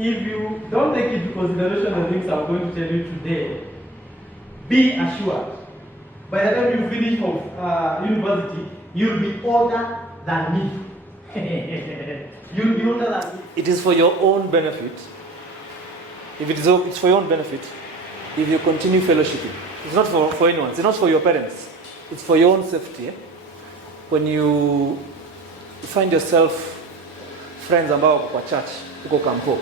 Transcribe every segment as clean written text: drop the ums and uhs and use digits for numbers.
if you don't take into consideration the things I'm going to tell you today, be assured, by the time you finish from university, you'll be older than me. You'll be older than me. It is for your own benefit. If it's for your own benefit, if you continue fellowshipping. It's not for anyone. It's not for your parents. It's for your own safety. When you find yourself friends ambao kwa church, uko kampo,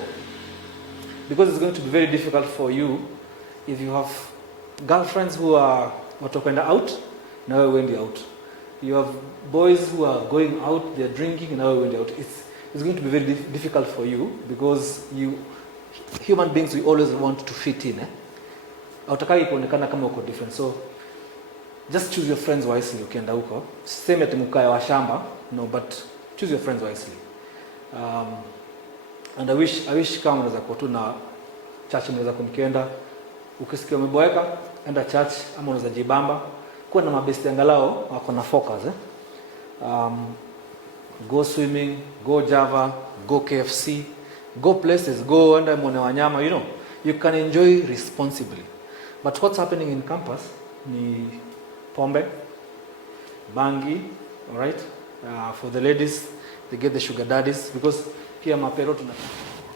because it's going to be very difficult for you if you have girlfriends who are watakwenda out, na wewe wendi out. You have boys who are going out, they're drinking, na wewe wendi out. It's going to be very difficult for you because human beings, we always want to fit in. Hautakai kuonekana kama uko different. So just choose your friends wisely ukienda huko. Siseme ati mkae wa shamba, no, but choose your friends wisely. And I wish kama unaweza kuwa tu na church mnaweza kumkienda, ukisikia umeboeka, enda church ama unaweza jibamba, kuwa na mabesti angalao wako na focus go swimming, go Java, go KFC, go places, go enda muone wanyama, you can enjoy responsibly. But what's happening in campus ni pombe, bangi, all right? For the ladies, they get the sugar daddies because here mapero tuna.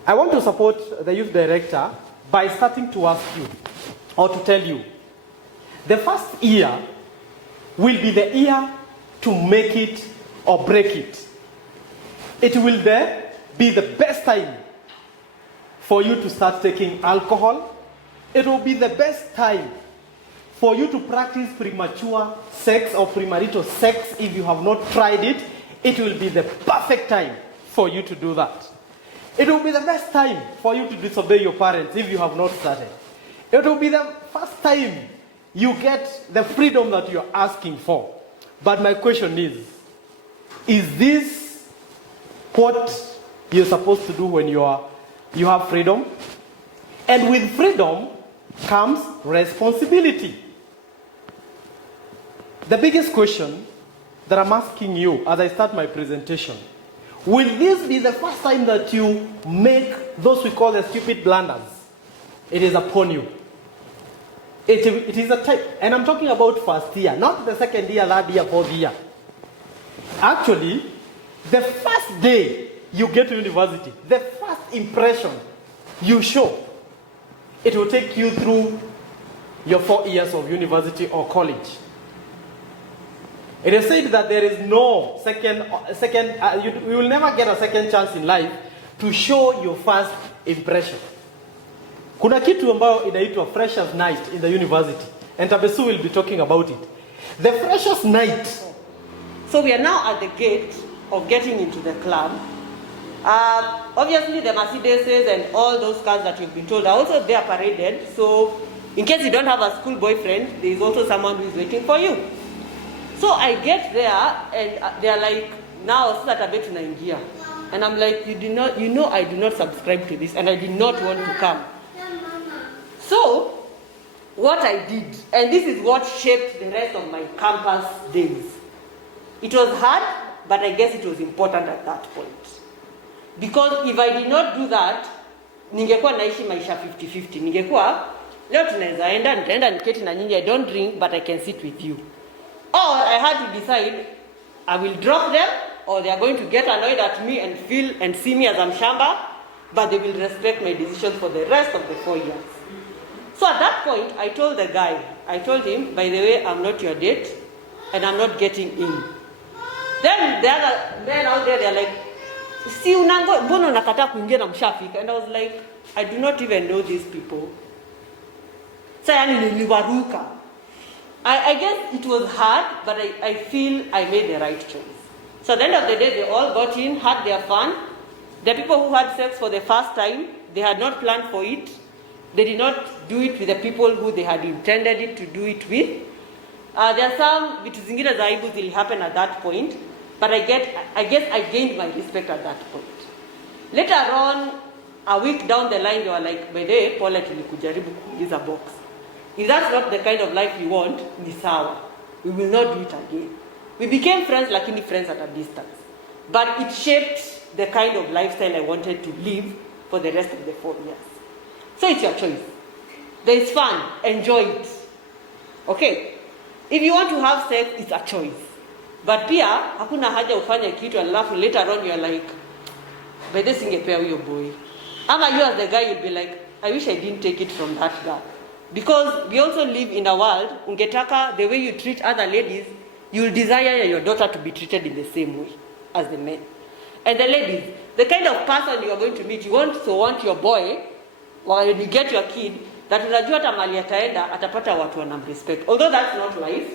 I want to support the youth director by starting to ask you or to tell you, the first year will be the year to make it or break it. It will there be the best time for you to start taking alcohol. It will be the best time for you to practice premature sex or premarital sex if you have not tried it. It will be the perfect time for you to do that. It will be the best time for you to disobey your parents if you have not started. It will be the first time you get the freedom that you are asking for. But my question is this what you're supposed to do when you have freedom? And with freedom comes responsibility. The biggest question that I'm asking you as I start my presentation, will this be the first time that you make those we call the stupid blunders? It is upon you. It is a time, and I'm talking about first year, not the second year, third year, fourth year. Actually, the first day you get to university, the first impression you show, it will take you through your 4 years of university or college. It is said that there is no you will never get a second chance in life to show your first impression. Kuna kitu ambayo inaitwa freshers night in the university, and Tabesu will be talking about it. The freshers night. So we are now at the gate of getting into the club. Obviously the Mercedeses and all those cars that you've been told are also there paraded. So in case you don't have a school boyfriend, there is also someone who is waiting for you. So I get there and they are like, now start a bit tunaingia. And I'm like, I do not subscribe to this and I did not want to come. So what I did, and this is what shaped the rest of my campus days. It was hard, but I guess it was important at that point. Because if I did not do that, ningekuwa naishi maisha 50-50. Ningekuwa, leo tunaweza enda, nitaenda niketi na nyinyi, I don't drink, but I can sit with you. Or I had to decide, I will drop them, or they are going to get annoyed at me and feel and see me as I'm shamba, but they will respect my decision for the rest of the 4 years. So at that point, I told the guy, I told him, by the way, I'm not your date, and I'm not getting in. Then the other men out there, they're like, si unango, bono nakata kuingia na mshafika. And I was like, I do not even know these people. So niliwaruka. I guess it was hard, but I feel I made the right choice. So at the end of the day, they all got in, had their fun. The people who had sex for the first time, they had not planned for it. They did not do it with the people who they had intended it to do it with. There are some vitu zingine za aibu will happen at that point, but I guess I gained my respect at that point. Later on, a week down the line, they were like, by the way, Paula tulikujaribu kuingiza box. If that's not the kind of life you want, ni sawa. We will not do it again. We became friends, lakini friends at a distance. But it shaped the kind of lifestyle I wanted to live for the rest of the 4 years. So it's your choice. There is fun, enjoy it. Okay? If you want to have sex, it's a choice. But pia, hakuna haja ufanye kitu alafu later on you're like, by this singepea huyo boy. Ama you as the guy, you'll be like, I wish I didn't take it from that guy. Because we also live in a world, ungetaka, the way you treat other ladies, you'll desire your daughter to be treated in the same way as the men. And the ladies, the kind of person you are going to meet, you want your boy, or when you get your kid, that unajua hata mali ataenda, atapata watu wanamrespect. Although that's not life,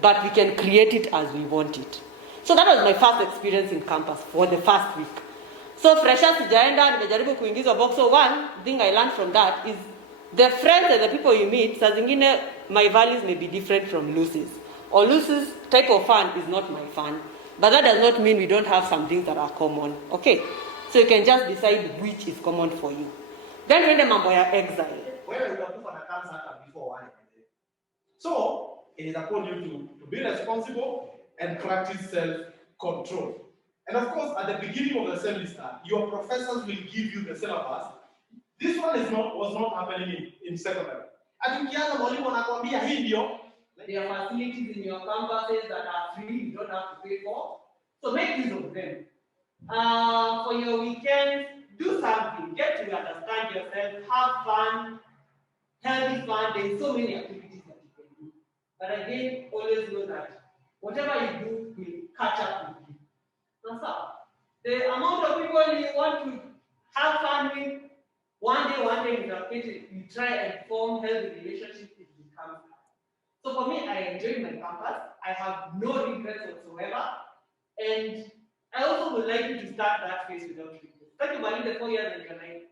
but we can create it as we want it. So that was my first experience in campus for the first week. So freshers sijaenda, nimejaribu kuingizwa box. So one thing I learned from that is the friends and the people you meet, saa zingine my values may be different from Lucy's. Or Lucy's type of fun is not my fun. But that does not mean we don't have some things that are common. Okay? So you can just decide which is common for you. Then when the mambo ya exile. Wewe utakufa na cancer hata before one. So, it is upon you to be responsible and practice self-control. And of course, at the beginning of the semester, your professors will give you the syllabus. This one was not happening in secondary. Atukianza mwalimu anakuambia hii ndio. There are facilities in your campuses that are free, you don't have to pay for. So make use of them. For your weekends, do something. Get to understand yourself, have fun, healthy fun. There is so many activities that you can do. But again, always know that whatever you do will catch up with you. That's all. The amount of people you want to have fun with, one day you try and form healthy relationships, it becomes hard. So for me, I enjoy my campus. I have no regrets whatsoever. And I also would like you to start that phase without regrets. Like you value the 4 years and you're like,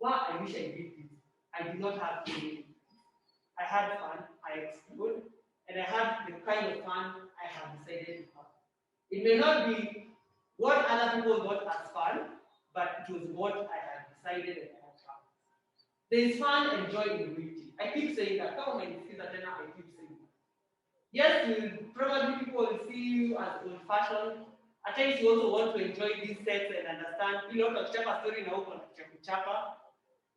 wow, I wish I did this. I did not have any. I had fun, I explored, and I had the kind of fun I have decided to have. It may not be what other people got as fun, but it was what I had decided and I had found. There is fun and joy in waiting. I keep saying that. Come on, I keep saying that. Yes, probably people will see you as old-fashioned. At times you also want to enjoy this sex and understand. You know, chapa story now on chapa.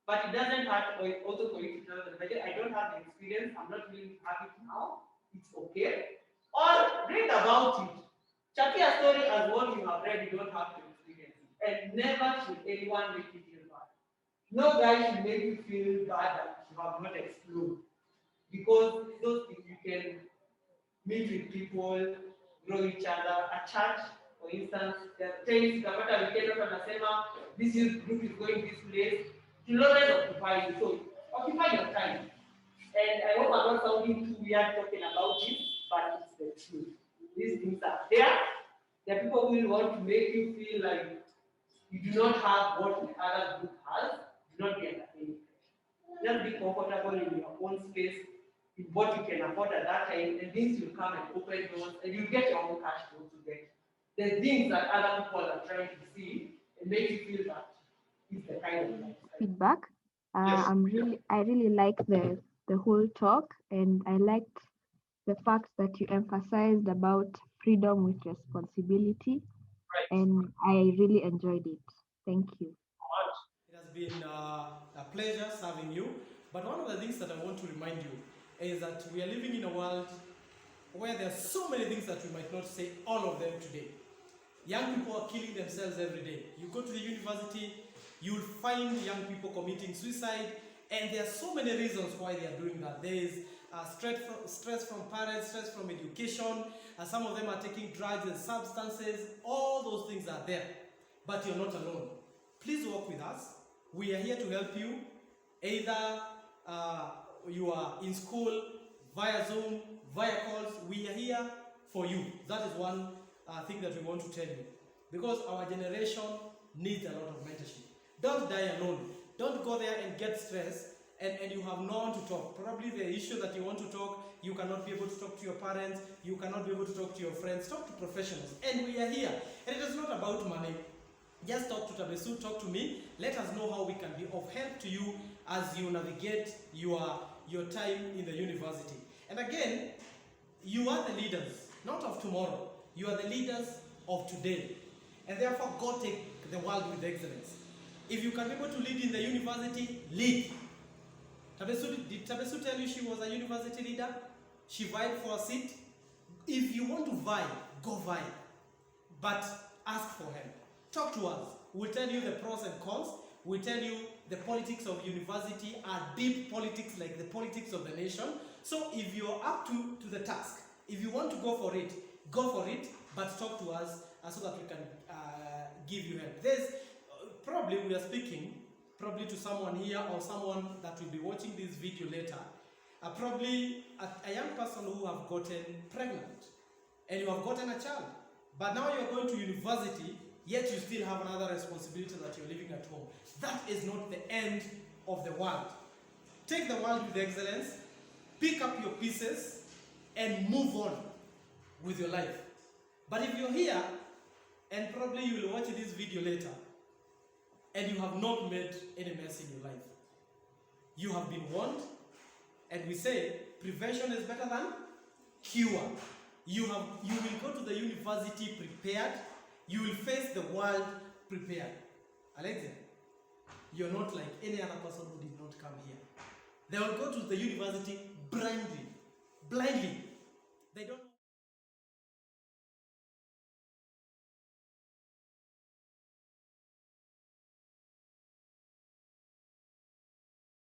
But it doesn't hurt also for you to tell them, I don't have the experience, I'm not really happy now, it's okay. Or read about it. Chapter a story as what you have read, you don't have to experience it. And never should anyone make you feel bad. No guy should make you feel bad that you have not explored. Because those things you can meet with people, grow each other. At church, for instance, there are things Kapata Weekend Anasema, this youth group is going this place. You always occupy you, so occupy your time. And I hope I'm not sounding too weird talking about it, but it's the truth. These things are there. There are people who will want to make you feel like you do not have what the other group has. Do not get any pressure. Just be comfortable in your own space, in what you can afford at that time, and things will come and open doors, and you get your own cash flow to get the things that other people are trying to see and make you feel that it's the kind of life. Feedback. Yes. I really like the whole talk, and I liked the fact that you emphasized about freedom with responsibility, Right. and I really enjoyed it. Thank you. It has been a pleasure serving you. But one of the things that I want to remind you is that we are living in a world where there are so many things that we might not say all of them today. Young people are killing themselves every day. You go to the university, you'll find young people committing suicide, and there are so many reasons why they are doing that. There is stress from parents, stress from education, and some of them are taking drugs and substances. All those things are there, but you're not alone. Please work with us. We are here to help you. Either you are in school, via Zoom, via calls, we are here for you. That is one thing that we want to tell you. Because our generation needs a lot of mentorship. Don't die alone. Don't go there and get stressed and you have no one to talk. Probably the issue that you want to talk, you cannot be able to talk to your parents, you cannot be able to talk to your friends. Talk to professionals. And we are here. And it is not about money. Just talk to Tabesu, talk to me. Let us know how we can be of help to you as you navigate your time in the university. And again, you are the leaders, not of tomorrow. You are the leaders of today. And therefore, God take the world with excellence. If you can be able to lead in the university, lead. Did Tabesu tell you she was a university leader? She vied for a seat. If you want to vie, go vie. But ask for help. Talk to us. We'll tell you the pros and cons. We'll tell you the politics of university are deep politics like the politics of the nation. So if you're up to the task, if you want to go for it, but talk to us so that we can give you help. There's probably we are speaking probably to someone here or someone that will be watching this video later, probably a young person who have gotten pregnant and you have gotten a child, but now you're going to university, yet you still have another responsibility that you're living at home. That is not the end of the world. Take the world with excellence, pick up your pieces, and move on with your life. But if you're here, and probably you will watch this video later, and you have not made any mess in your life, you have been warned, and we say prevention is better than cure. You will go to the university prepared. You will face the world prepared. Alexia, you're not like any other person who did not come here. They will go to the university blindly. They don't